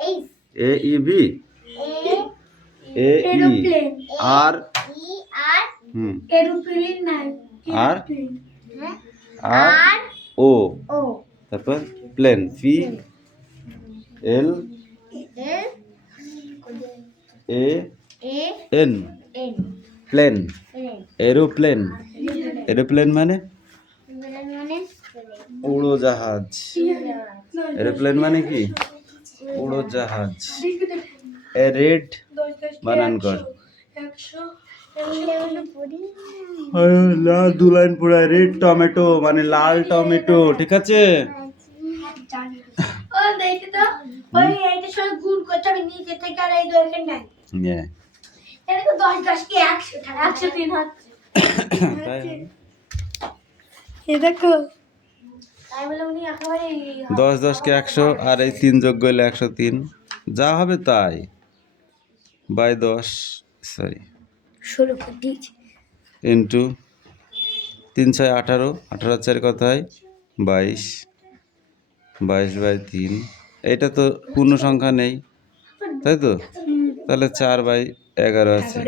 A E B A ই আর আর আর ও তারপর plane P L A N plane aeroplane aeroplane মানে উড়োজাহাজ এরোপ্লেন মানে কি উড়োজাহাজ এ রেড বানান কর দু লাইন পড়া রেড টমেটো মানে লাল টমেটো ঠিক আছে দেখো 10 কে 100 আর এই 3 যোগ করলে 103 যা হবে তাই বাই 10 সরি 16 করে দিয়েছি ইনটু 3 6 18 18 4 কত হয় 22 22 বাই 3 এটা তো পূর্ণ সংখ্যা নেই তাই তো তাহলে 4 বাই 11 আছে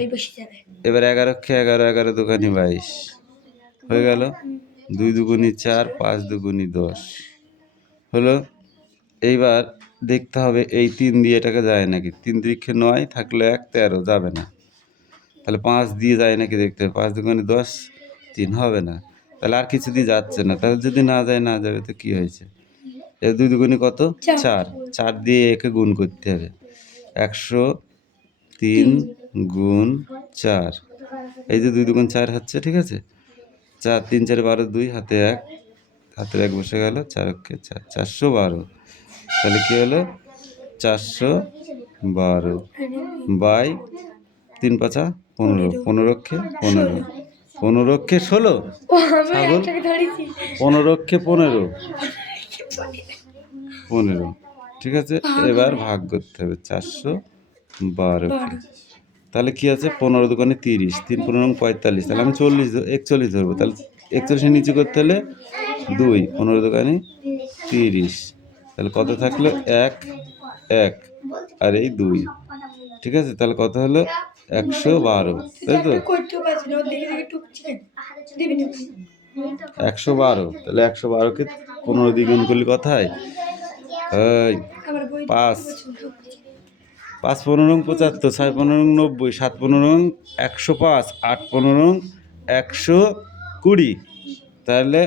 এবার 11 কে 11 11 দুগুণে 22 হয়ে গেল 2 দুগুণে 4 5 দুগুণে 10 হলো এইবার দেখতে হবে এই 3 দিয়ে এটাকে যায় নাকি 3 3 9 থাকলে 1 13 যাবে না তাহলে 5 দিয়ে যায় নাকি দেখতে হবে 5 দুগুণে 10 3 হবে না তাহলে আর কিছু দিয়ে যাচ্ছে না তাহলে যদি না যায় না যাবে তো কি হয়েছে এর 2 দুগুণে কত 4 4 দিয়ে একে গুণ করতে হবে 103 গুণ 4 এই যে 2 দুগুণ 4 হচ্ছে ঠিক আছে 4 3 4 12 2 হাতে 1 হাতের 1 বসে গেল 4 কে 4 412 তাহলে কি হলো 412 বাই 3 5 15 15 কে 15 15 কে 16 ছাগল 15 কে 15 15 ঠিক আছে এবার ভাগ করতে হবে 412 কে তাহলে কি আছে 15 দুগুণে 30 3 15 45 তাহলে আমি 41 ধরবো তাহলে 41 এর নিচে করতে হলে 2 15 দুগুণে 30 তাহলে কত থাকলো 1 1 আর এই 2 ঠিক আছে তাহলে কত হলো 112 তাই তো 112 তাহলে 112 কে 15 দিয়ে গুণ করলে কত হয় 5 5 15 75 6 15 90 7 15 105 8 15 120 তাহলে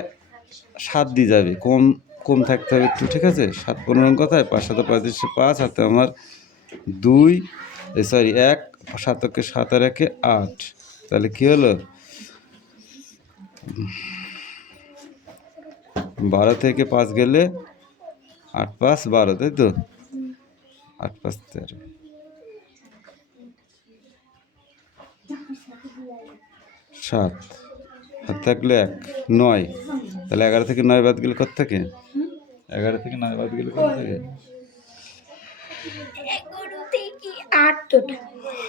7 দিয়ে যাবে কম কম থাকতে হবে একটু ঠিক আছে 7 15 কোথায় 5 7 35 5 হাতে আমার 2 সরি 1 7 কে 7 আর 1 8 তাহলে কি হলো 12 থেকে 5 গেলে 8 5 12 তাই তো 8 5 13 7 হাত থাকলে 1 9 তাহলে 11 থেকে 9 বাদ গেলে কত থাকে 11 থেকে 9 বাদ গেলে কত থাকে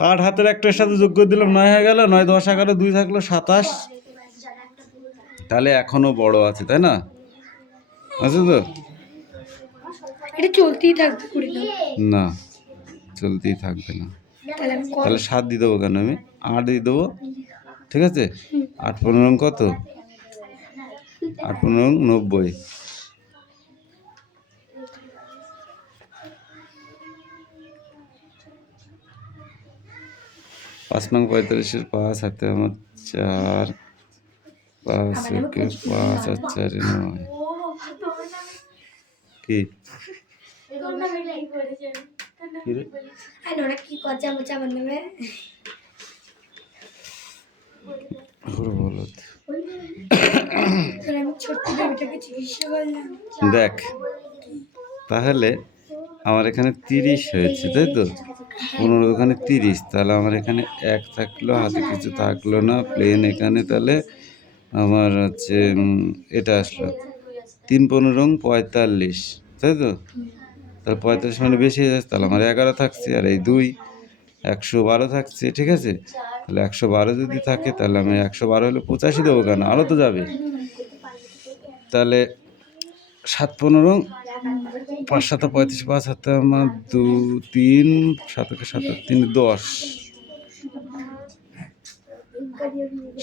8 হাতের একটার সাথে যোগ করে দিলাম 9 হয়ে গেল 9 10 11 2 থাকলো 27 তাহলে এখনো বড় আছে তাই না আছে তো এটা চলতেই থাকবে না চলতেই থাকবে না তাহলে 7 দিয়ে দেবো কেন আমি 8 দিয়ে দেবো ঠিক আছে 8 15 কত 8 15 90 5 নং 45 5 হাতে আমার 4 5 কে 5 আর 4 9 কি দেখ তাহলে আমার এখানে 30 হয়েছে তাই তো 15 ওখানে 30 তাহলে আমার এখানে 1 থাকলো হাতে কিছু থাকলো না প্লেন এখানে তাহলে আমার হচ্ছে এটা আসলো 3 15 45 তাই তো তাহলে 45 মানে বেশি হয়ে যাচ্ছে তাহলে আমার 11 থাকছে আর এই 2 112 থাকছে ঠিক আছে তাহলে 112 যদি থাকে তাহলে আমি 112 হলে 85 দেবো কেন আরও তো যাবে তাহলে 7 15 5 7 35, 5 7 আমার 2 3 7 7 3 10,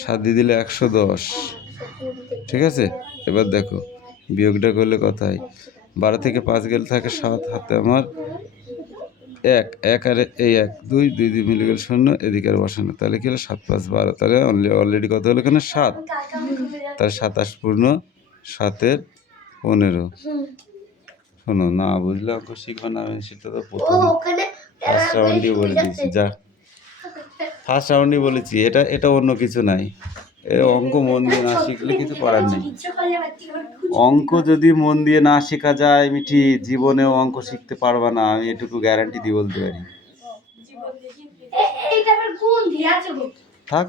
7 দিয়ে দিলে 110। ঠিক আছে, এবার দেখো বিয়োগটা করলে কত হয়। 12 থেকে 5 গেলে থাকে 7, হাতে আমার 1 1 আর এই 1 2 2 2 মিলে গেল 0, এদিকে আর বসানো, তাহলে কি হলো 7 5 12, তাহলে অলরেডি কত হলো এখানে 7, তাহলে 27 পূর্ণ 7-এর 15। শোনো, না বুঝলে অঙ্ক শিখবে না, আমি সেটা তো প্রথম ফার্স্ট রাউন্ডই বলে দিয়েছি। যা ফার্স্ট রাউন্ডই বলেছি, এটা অন্য কিছু নাই। এ অঙ্ক মন দিয়ে না শিখলে কিছু করার নেই। অঙ্ক যদি মন দিয়ে না শেখা যায় মিঠি, জীবনেও অঙ্ক শিখতে পারবা না, আমি এটুকু গ্যারান্টি দিয়ে বলতে পারি। থাক,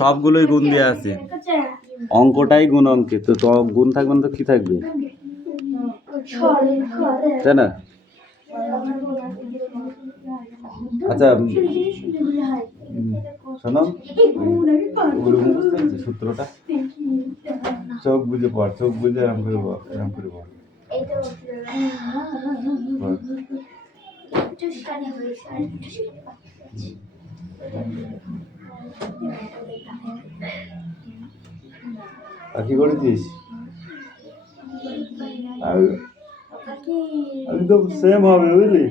সবগুলোই গুণ দিয়ে আছে, অঙ্কটাই গুণ অঙ্কে, তো গুণ থাকবে না তো কি থাকবে, তাই না? আচ্ছা শোনো, সূত্রটা চোখ বুঝে পড়, চোখ বুঝে এরম করে বল, এরম করে বল। আর কি করেছিস? একদম সেম হবে বুঝলি,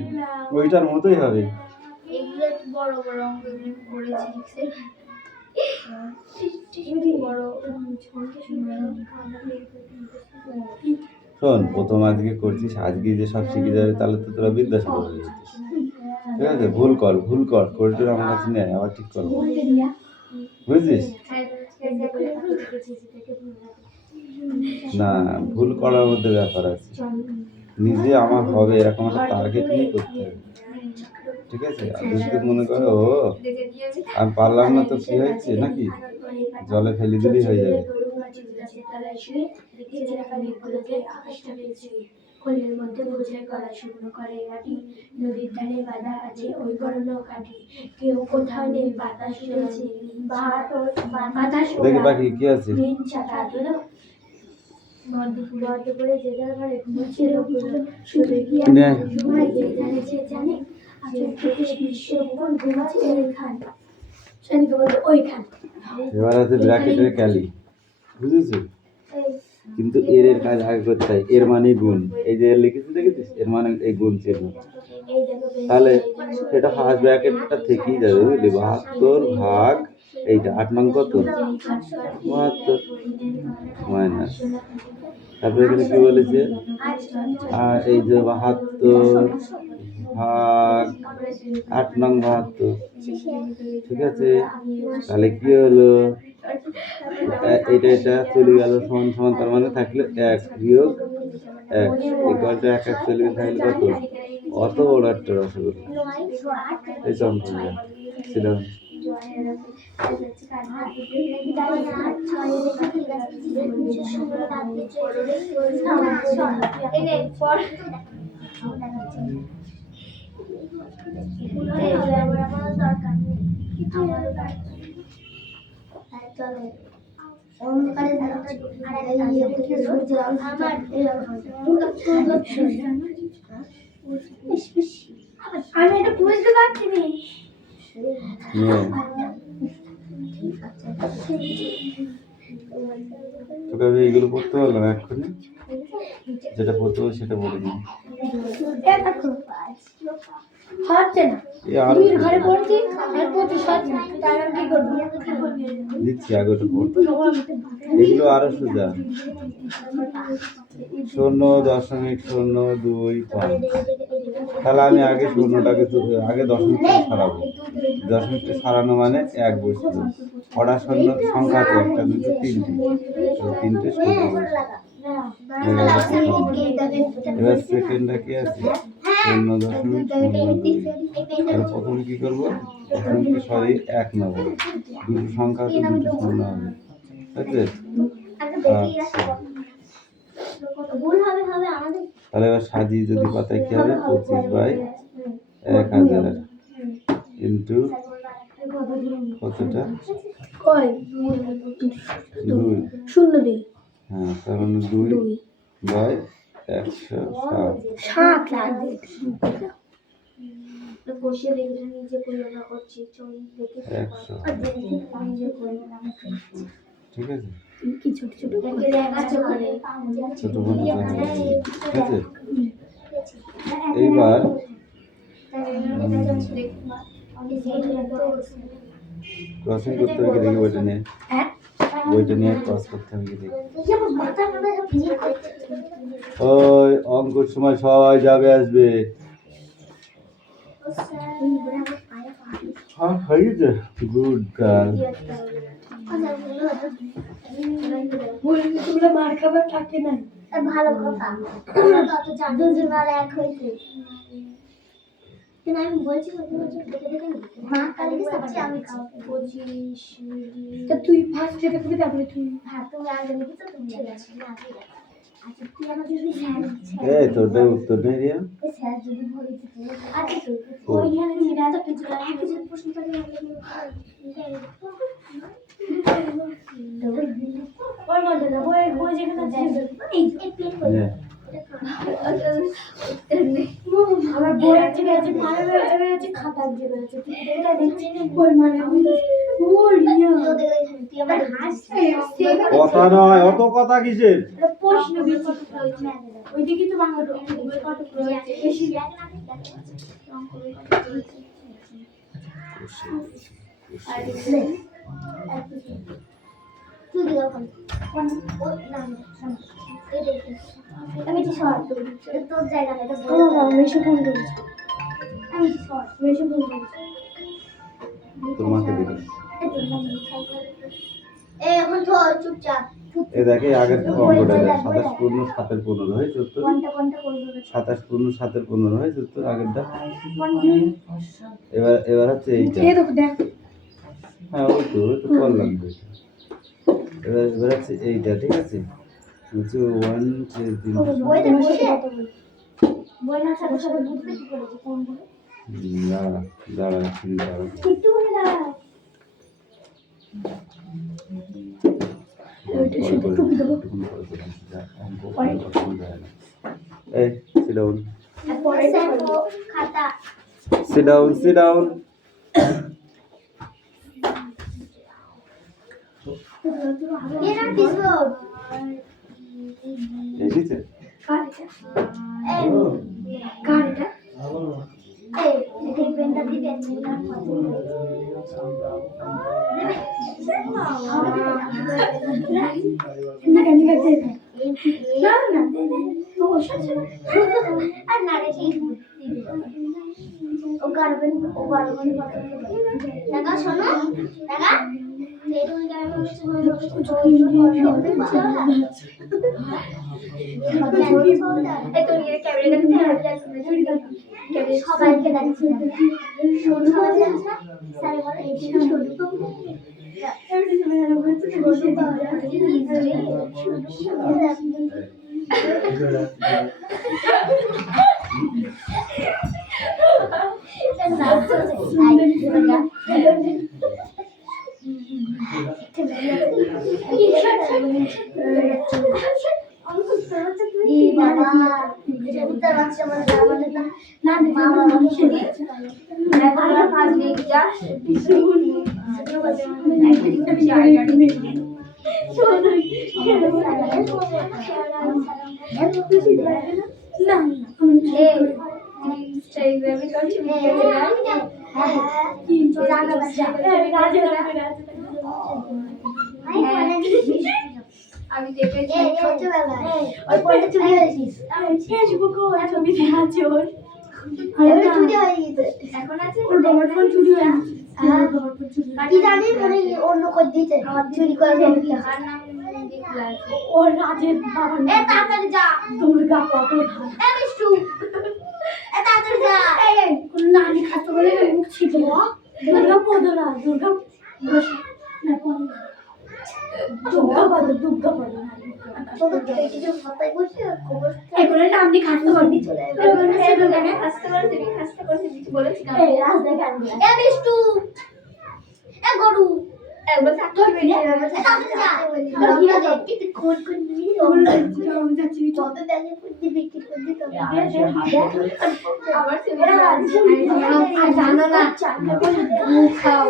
ওইটার মতোই হবে। শোন, প্রথম আজকে করছিস, আজকে যে সব শিখে যাবে তাহলে তো তোরা বিদ্যাসাগর হয়ে যেতিস। ঠিক আছে, ভুল কর করে আমার কাছে নেয়, আবার ঠিক করবো, বুঝছিস? না, ভুল করার মধ্যে ব্যাপার আছে, নিজে আমার হবে এরকম একটা টার্গেট নিয়ে করতে হবে। ঠিক আছে, আর যদি মনে করো আমি পারলাম না তো কি হয়েছে নাকি, জলে ফেলে দিলেই হয়ে যাবে। কোলের মধ্যে বোঝায় গলা শুকনো করে কাটি, নদীর ধারে বাঁধা আছে ওই বড় নৌকাটি, কেউ কোথাও নেই বাতাস উড়েছে, বাতাস দেখে বাকি কি আছে, মধ্যপুরে যে যার ঘরে ঘুমোচ্ছিল শুধু কি ঘুমাই যে জানে সে জানে, এবার আছে ব্র্যাকেটের ক্যালি, বুঝেছো? কিন্তু এর কাজ আগে করতে হয়, এর মানে গুণ, এই যে লিখেছি দেখেছিস, এর মানে এই গুণ চিহ্ন, তাহলে সেটা ফার্স্ট ব্র্যাকেটটা থেকেই যাবে বুঝলি। 72 ভাগ এইটা 8 নং কত, 72 মাইনাস, তারপরে এখানে কি বলেছে, আর এই যে 72 ভাগ 8 নং 72, ঠিক আছে, তাহলে কি হলো, এটা চলে গেল সমান সমান, তার মানে থাকলে 1 বিয়োগ 1 ইকুয়ালটা 1 1 চলে থাকলে কত, অত বড় একটা রসগোল্লা, এই তো অঙ্ক ছিল। অন্ধকারে আমি এটা বুঝতে পারছি না। তোকে আমি এইগুলো পড়তে পারলাম এক্ষুনি, যেটা পড়তে হবে সেটা বলে দিই। দিচ্ছি আগে ওটা পড়, এগুলো আরো সোজা, 0.025, তাহলে আমি আগে শূন্যটাকে আগে দশমিকটা সরাবো, দশমিকটা সরানো মানে 1 বসবে, কটা শূন্য সংখ্যা আছে, 1 2 3 তিনটে শূন্য বসবে। এবার সেকেন্ডটা কি আছে, 0.02, তাহলে প্রথমে কি করবো, দশমিকটা সরিয়ে 1 নেব, দুটো সংখ্যা আছে দুটো শূন্য হবে, ঠিক আছে। তাহলে এবার সাজিয়ে যদি পাতায় কি হবে, 25/1000, ইন্টু কতটা 2 শূন্য 2 হ্যাঁ তার মানে 2 বাই 107 লাগবে বসে দেখে নিজে পরিমাণ করছি চলি দেখে 100 আর দেখে নিজে পরিমাণ ঠিক আছে কি ছোট ছোট লেখা চলে ছোট বড় ঠিক আছে এইবার ক্রসিং করতে হবে কি দেখি বইটা নিয়ে ক্রস করতে হবে কি দেখি ওই অঙ্কের সময় সবাই যাবে আসবে হ্যাঁ হয়ে গেছে গুড গার্ল মার খাবার থাকে না ভালো কথা তত দুজনের এক হয়েছে কিন্তু আমি বলছি দেখে দেখে মা কালকে সবচেয়ে আমি খাওয়াবো 25 তো তুই ফার্স্ট যেটা করবি তারপরে তুই হ্যাঁ তুমি আগে লিখে তো তুমি ঠিক আছে না ঠিক আছে আচ্ছা তুই আমার যদি স্যার এই তোটা উত্তর নেই রিয়া স্যার যদি বলে দিতে আচ্ছা তো ওইখানে মিরা তো কিছু লাগে কিছু প্রশ্ন থাকে ওই মধ্যে না বই যেখানে আছে এই পেন করে আমার বইয়ের জায়গায় আছে পাড়ার জায়গায় আছে খাতার জায়গায় আছে তুই এটা দেখছিস বই মানে কথা নয় অত কথা কিসের প্রশ্ন ওইদিকে তো বাংলা কত রয়েছে বেশি আমি তো শর্ট তোর জায়গা না ও আমি শুকুন করেছি আমি শর্ট আমি শুকুন করেছি তোর মাকে দিবি এই এখন তো চুপচাপ এই দেখে আগের অঙ্কটা 27 পূর্ণ 7 এর 15 হয়েছে তো কোনটা করব 27 পূর্ণ 7 এর 15 হয়েছে তো আগেরটা এবার হচ্ছে এইটা এই দেখো দেখ হ্যাঁ ওই তো করলাম তো এবার হচ্ছে এইটা ঠিক আছে হচ্ছে 1 2 3 বইতে বসে বই না সাথে সাথে বুঝতে কি করেছে কোনগুলো দাঁড়া একটু করে দাঁড়া ওইটা শুধু টুপি দেবো এই sit down পরে খাতা sit down এরা দিছো এসেছে কারটা এই দেখি পেনটা দিবে না না ও আর না রে ও গার্বেন টাকা শোনো টাকা এই তো নিয়ে ক্যামেরাটা সবাইকে দেখছি সবাই যাচ্ছে স্যার বলে এই আমি দেখেছি ছোটবেলায় ওই পড়ে চলে গেছিস আমি ফেসবুক ও ছবি দেখাচ্ছি ওর আরে চুরি হয়ে গেছে এখন আছে ওর বাবার ফোন চুরি হয়ে গেছে হ্যাঁ বাবার ফোন চুরি কি জানি মানে অন্য কই দিতে আমার চুরি করে দিতে আর নাম দেখলা ওর রাজের বাবা এ তাড়াতাড়ি যা দুর্গা কত এ বিষ্ণু এ তাড়াতাড়ি যা এই কোন নানি খাতো বলে মুখ ছিল দুর্গা পদলা দুর্গা না কোন দুর্গা পদ না এগুলো নাম দিয়ে খাসতে পারবি চলে খাসতে পারবি বলেছি এই রাস্তায় গান এ বিষ্টু এ গরু একবার চাকরি বেরিয়ে যাবে কি কোন কোন নিয়ে যাচ্ছি কবে ব্যাগে পুঁজি বিক্রি করবি তবে আবার সেটা জানো না চাকরি করে খাও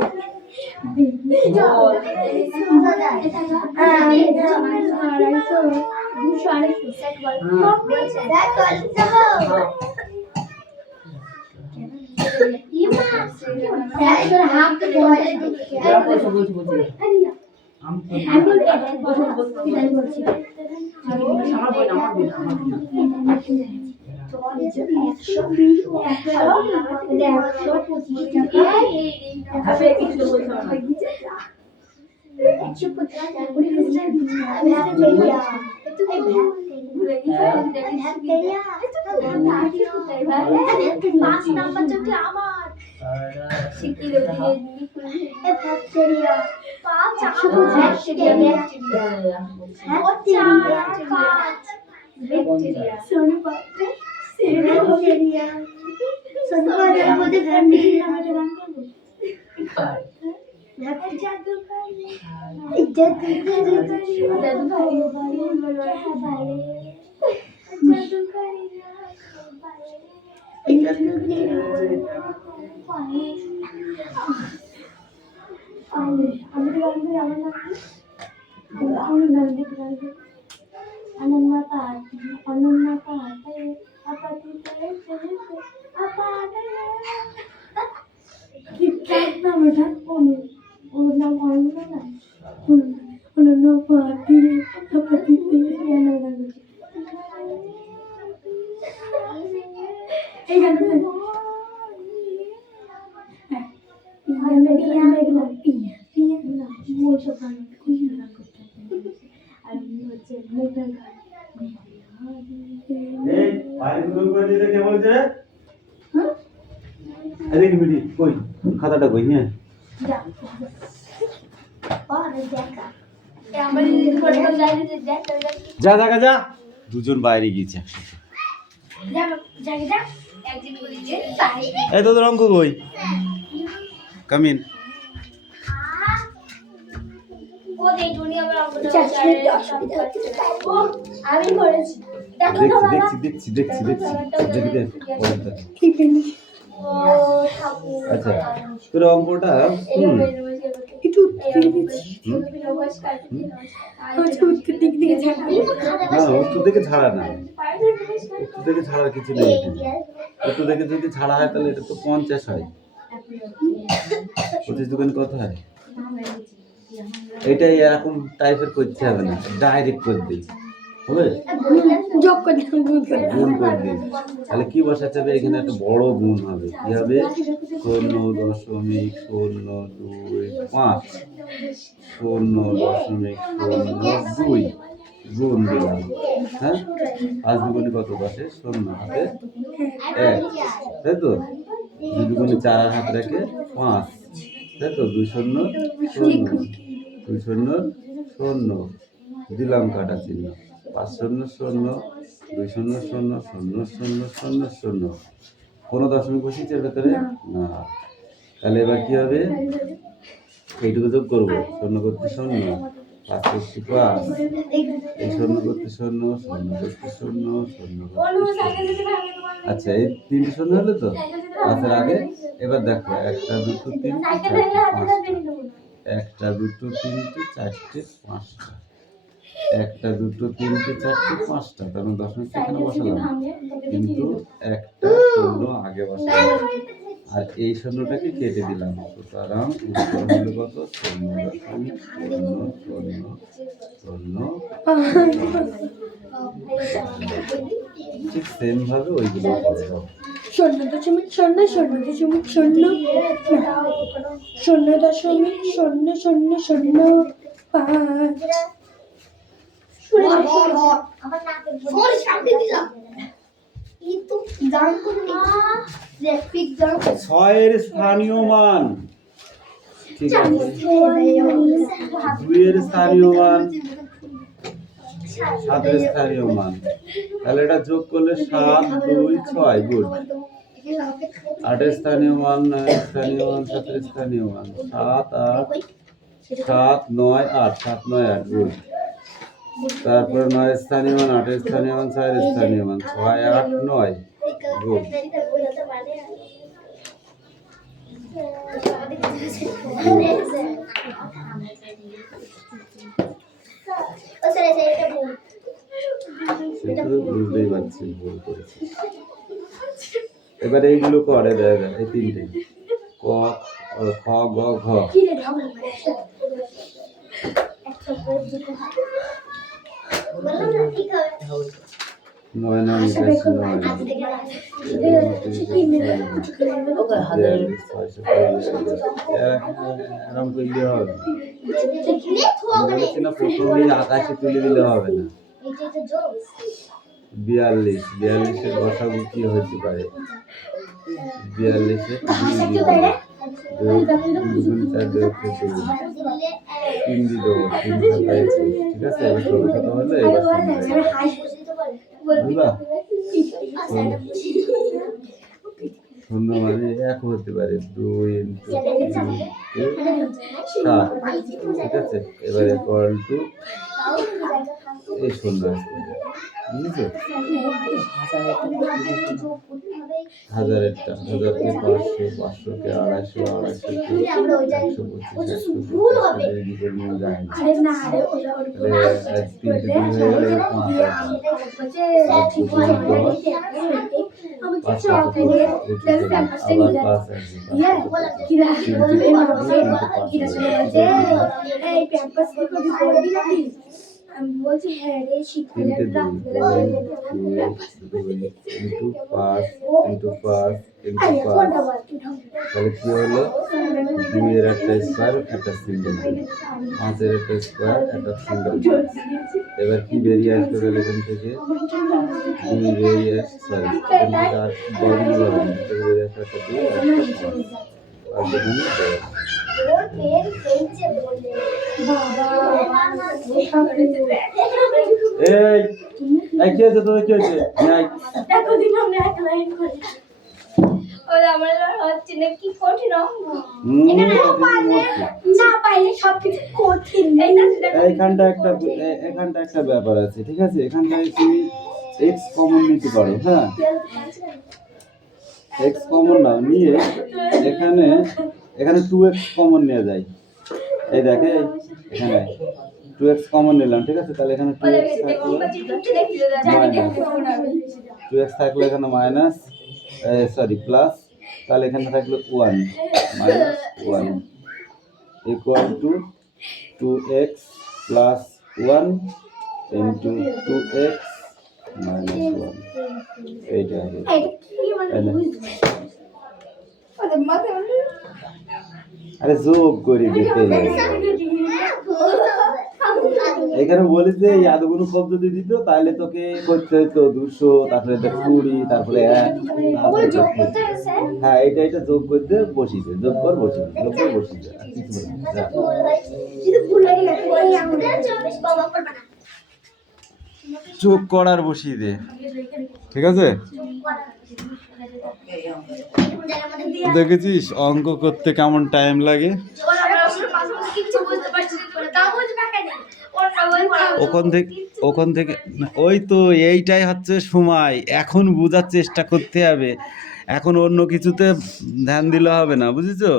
খাতাটা কই নিয়ে যা দেখা যা দুজন বাইরে গিয়েছে এই তোদের অঙ্ক কই কামিন আমি করেছি দেখছি আচ্ছা তোর অঙ্কটা উত্তর থেকে ছাড়া না উত্তর থেকে ছাড়ার কিছু নেই উত্তর থেকে যদি ছাড়া হয় তাহলে এটা তো 50 হয় 25 দোকানে কত হয় এটাই এরকম টাইপের করতে হবে না ডাইরেক্ট করে দিই হবে গুণ করে দিই তাহলে কি বসাতে হবে এখানে একটা বড় গুণ হবে কি হবে 0.025 0.002 গুণ দিলাম হ্যাঁ 5 দুগুণে কত বসে 0 হাতে 1 তাই তো 2 দুগুণে 4 হাত রেখে 5 তাই তো 2 শূন্য 0 দিলাম কাটা চিহ্ন 5 শূন্য 0 2 শূন্য 0 0 0 0 0 কোনো দশমিক বসিয়েছে এর ভেতরে না তাহলে এবার কি হবে এইটুকু যোগ করবো 0 করতে 0 5 করতে 5 এই 0 করতে 0 0 করতে 0 0 আচ্ছা এই 3 শূন্য হলো তো পাঁচের আগে এবার দেখো 1 2 3 4 5 1 2 3 4 5 1 2 3 4 5টা তাহলে দশমিক সেখানে বসালাম কিন্তু একটা শূন্য আগে বসালাম আর এই শূন্যটাকে কেটে দিলাম সুতরাং উত্তর হলো কত 0.0000 ঠিক সেম ভাবে ওইগুলো করে দাও 6 এর স্থানীয় মান ঠিক আছে 2 এর স্থানীয় মান 7 স্থানীয় মান, তাহলে এটা যোগ করলে 7 2 6 গুড। 8 স্থানীয় মান, 9 স্থানীয় মান, 7 স্থানীয় মান, 7 8 7 9 8, 7 9 8 গুড। তারপরে 9 স্থানীয় মান, 8 স্থানীয় মান, 4 স্থানীয় মান, 6 8 9 গুড। বুঝতেই পারছি ভুল করেছি। এবার এইগুলো করে দেয় এই তিনটে ক খ গ ঘ। 9 9 এরকম করলে হবে না, প্রথমেই আকাশে তুলে দিলে হবে না। 42 42-এর লসাগু কি হতে পারে? 42-এ 3 দিয়ে দেবো, 3 7 ঠিক আছে। এবার ছোট ছোট হলে এবার বুঝলা? শূন্য মানে 1 হতে পারে, 2 × 7 ঠিক আছে। এবার ইকুয়াল টু এই শূন্য আসবে, বুঝেছো? 1000-এরটা 1000-কে 500, 500-কে 250, 250-কে 125, 125 নিয়ে যায় না। আমি বলছি হ্যাঁ রে শীতকালের রাত্রে ইন্টু 5 তাহলে কি হলো? 2-এর একটা স্কয়ার একটা সিঙ্গেল, 5-এর একটা স্কয়ার একটা সিঙ্গেল। এবার কি বেরিয়ে আসবে তাহলে এখান থেকে? 2 বেরিয়ে আসে, সরি এখান থেকে আর বর্গমূল হবে না, থেকে বেরিয়ে আসে একটা 2 আর একটা 5 আর এখানে 10। এই কি হয়েছে তোদের, কি হয়েছে? এখানটা একটা ব্যাপার আছে, ঠিক আছে। এখানটায় তুমি এক্স কমন নিতে পারো, হ্যাঁ এক্স কমন নাও, নিয়ে এখানে 2x কমন নিয়ে যায়। এই দেখে এখানে 2x কমন নিলাম, ঠিক আছে। তাহলে এখানে 2x থাকলো এখানে মাইনাস, সরি প্লাস, তাহলে এখানে থাকলো 1 minus 1 equal to 2x plus 1 into 2x minus 1। এইটা হবে আরে যোগ করে দিতে। এখানে বলিস যে এই এতগুলো পদ্ধতি দিত, তাহলে তোকে করতে হতো 200, তারপরে 20, তারপরে 1, হ্যাঁ এটা যোগ করতে বসিয়ে যোগ কর বসিয়ে যোগ কর বসিয়ে আর কিছু যোগ করার বসিয়ে দে, ঠিক আছে। দেখেছিস অঙ্ক করতে কেমন টাইম লাগে? ওখান থেকে ওই তো এইটাই হচ্ছে সময়, এখন বোঝার চেষ্টা করতে হবে, এখন অন্য কিছুতে ধ্যান দিলে হবে না, বুঝেছো?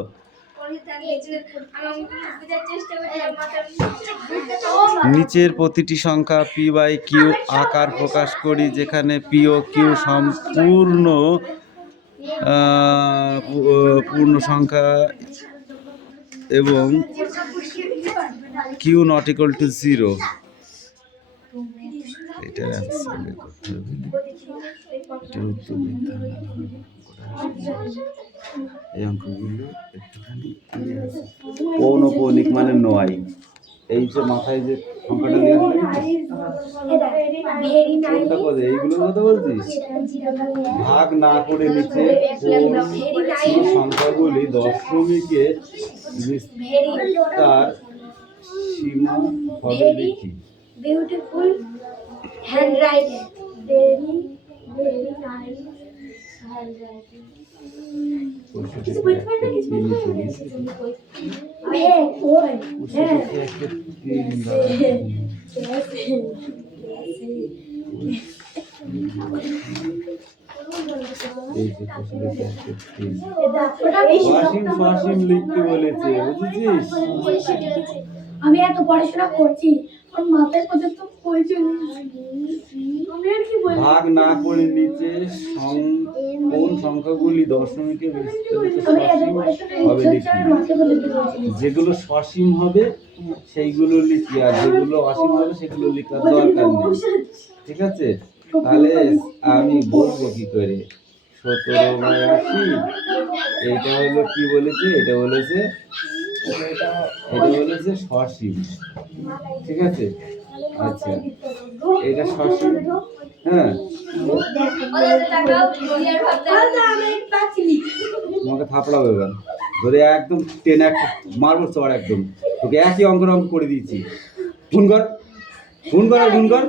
নিচের প্রতিটি সংখ্যা p/q আকার প্রকাশ করি, যেখানে p ও q সম্পূর্ণ পূর্ণ সংখ্যা এবং q not equal to 0। এটা অ্যান্সার বের করতে হবে, এটার উত্তর দিতে হবে। এই অঙ্কগুলো একটুখানি পৌনঃপুনিক মানে 9, এই যে মাথায় যে সংখ্যাটা দিয়ে এইগুলোর কথা বলছিস। ভাগ না করে নিচে সংখ্যাগুলি দশমিকের বিস্তার সীমা হবে দেখি। Beautiful handwriting, very very nice handwriting. কিছু বলতে পারবে, কিছু বলতে পারবে? লিখতে বলেছে, বুঝেছিস? আমি এত পড়াশোনা করছি, আমার মাথায় পর্যন্ত বই চলে ভাগ না করে নিচে কোন সংখ্যাগুলি দশমিকে বিস্তৃত সসীম হবে লিখি। যেগুলো সসীম হবে সেইগুলো লিখি, আর যেগুলো অসীম হবে সেগুলো লেখার দরকার নেই, ঠিক আছে? তাহলে আমি বলবো কি করে 17/80? এইটা হলো কি বলেছে, এটা বলেছে সসীম, ঠিক আছে? আচ্ছা, এটা সসীম, হ্যাঁ। তোমাকে থাপড়াবো এবার ধরে, একদম টেনে একটা মারবো চড়, একদম তোকে একই অঙ্ক করে দিয়েছি। ফোন কর, ফোন কর, ফোন কর।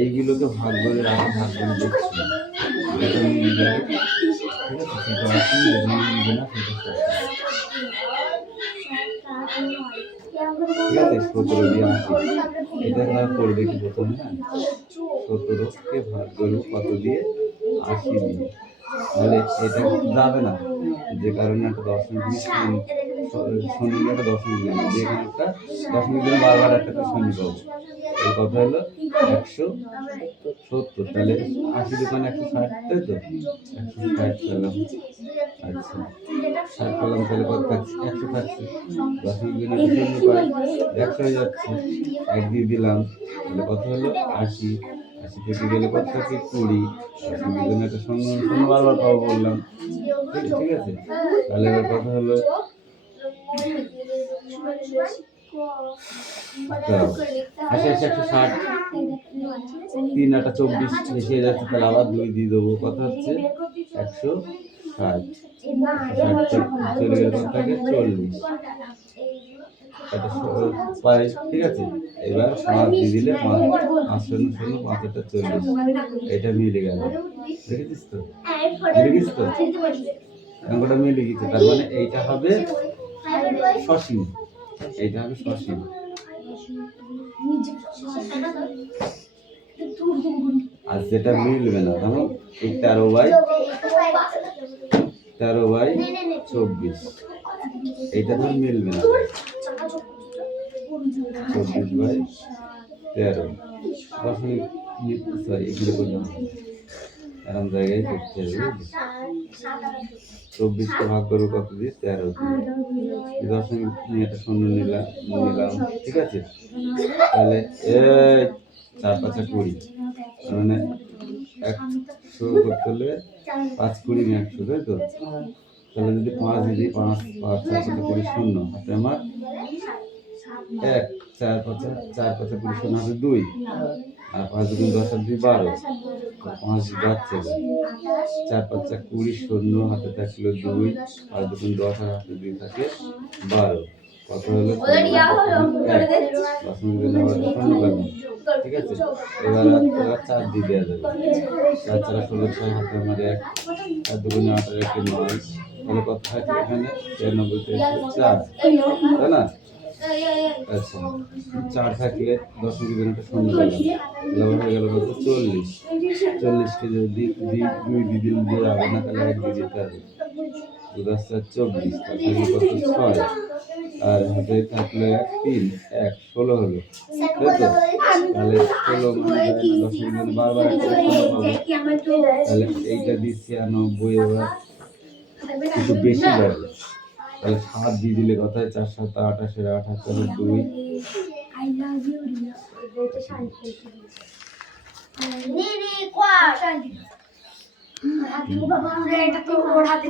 এইগুলোকে ভাগ করে রাখা, ভাগ করে দেখছি এটা মিলে যাবে, ঠিক আছে? সেটা আসি, এটা মিলবে না, সেটা ঠিক আছে। 17 দিয়ে 80, এটা আমরা করে দেখি প্রথমে, হ্যাঁ। 17কে ভাগ করবো কত দিয়ে? 80 দিয়ে। তাহলে এটা যাবে না, যে কারণে একটা দশমিক শূন্য একটা দশমিক দিলাম, যে এখানে একটা দশমিক দিলে বারবার একটা তো শূন্য পাবো। এই কথা হলো 170। তাহলে 80 দোকানে 160, তাই তো? 160 পেলাম। আচ্ছা, 60 পেলাম, তাহলে কত থাকছে? 100 থাকছে। দশমিক দিনে একটা শূন্য পাই, 100 হয়ে যাচ্ছে। 1 দিয়ে দিলাম, তাহলে কত হলো? 80। 80 থেকে গেলে কত থাকে? 20। দশমিক দিনে একটা শূন্য শূন্য বারবার পাবো বললাম, ঠিক আছে? তাহলে এবার কথা হলো 160, 3 8 24 বেশি হয়ে যাচ্ছে, তাহলে আবার 2 দিয়ে দেবো, কত হচ্ছে? 160। 60 চলে গেলে কত থাকে? 40। এটা পাই, ঠিক আছে? এবার 5 দিয়ে দিলে 5 শূন্য শূন্য 5 এটা 40, এটা মিলে গেল। দেখেছিস তো, দেখেছিস তো অঙ্কটা মিলে গেছে। তার মানে এইটা হবে সসীম, এইটা হবে সসীম। আর যেটা মিলবে না, ধরো এই 13/24, এইটা ধর মিলবে না। 24/13 দশমিক, সরি এগুলো করলাম এরকম জায়গায় করতে হবে। 24কে ভাগ করবো কত দিয়ে? 13 দিয়ে। দশমিক নিয়ে একটা শূন্য নিলাম, ঠিক আছে? তাহলে 4 5 20, মানে 100 করতে হলে 5 20 100, তাই তো? তাহলে যদি 5 দিয়ে 5 5 4 5 20 শূন্য হাতে আমার 1, 4 5 20 শূন্য হাতে 2, আর 5 2 10 আর 2 12, 5 যাচ্ছে, 4 5 20 শূন্য হাতে থাকলো 2, আর 2 10 আর হাতে 2 থাকে 12, কত হলো? ঠিক আছে? এবার 4 দিয়ে দেওয়া যাবে, 4 4 16 6 হাতে আমার 1, আর 2 8 আর 1 9, তাহলে কত থাকে এখানে? 93 থেকে 4, তাই না? আচ্ছা, 4 থাকলে দশমিক দিনে একটা শূন্য পেলাম, তাহলে হয়ে গেল কত? 40। 40কে যদি 2 দিয়ে দিলে দিয়ে যাবে না, তাহলে 1 দিয়ে দিতে হবে। 2 10 4 24, তাহলে কত? 6, আর হাতে থাকলো 1 3 1 16 হলো, তাই তো? তাহলে 16 মানে দশমিক দিনে বারবার একটা শূন্য পাবো, তাহলে এইটা দিচ্ছি 90, এবার একটু বেশি যাবে, তাহলে 7 দিয়ে দিলে কত হয়? 4 7 28, 78 2। I love you, Ria. এটা তো ওর হাতে